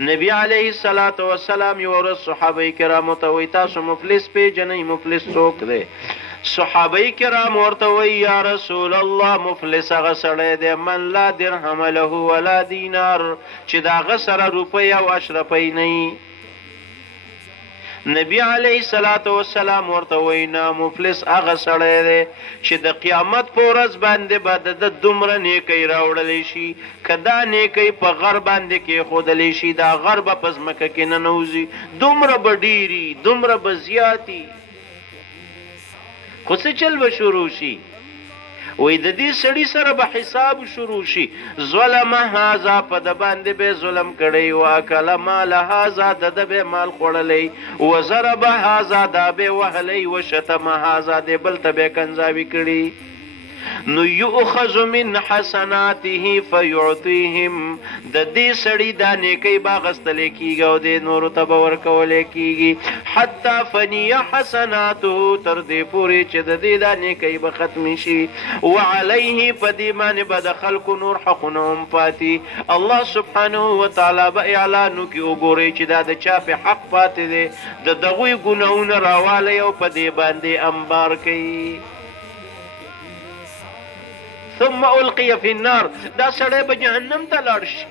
نبی علیه الصلاة والسلام یو ورځ صحابه کرامو ته وایي تاسو مفلس پیژنئ مفلس څوک دی؟ صحابه کرام ورته وایي یا رسول الله مفلس هغه سړی دی من لا درهم له ولا دینار چې د هغه سره روپۍ او اشرفۍ نه وي. نبی علیه الصلاة والسلام ورته وایي نه مفلس هغه سړی دی چې د قیامت په ورځ باندې به د دومره نیکۍ راوړلی شي که دا نیکۍ په غر باندې کېښودلی شي دا غر به په ځمکه کې ننوځي دومره به ډېري دومره به زیاتي خو څه چل به شروع شي وی د دې سړي سره به حساب شروع شي ظلم هذا په د باندې به ظلم کړی واکل مال هذا د ده به مال خوړلی وضرب هذا دا به وهلی وشتم هذا د بل ته به کنځاوي کړي نو یؤخذ من حسناته فیعطیهم د دې سړي دا نیکۍ به اخیستلی کېږي او د نورو ته به ورکولی کېږي حتی فنیه حسناته تر دې پورې چې د دې دا نیکۍ به ختمې شي وعلیه په دې باندې به د خلکو نور حقونه هم پاتې الله سبحانه وتعالی به اعلان وکړي وګورئ چې دا د چا په حق پاتې دی د دغوی ګناهونه راوالی او په دې باندې انبار کوي ثم القي في النار دا سړی به جهنم ته لاړ شي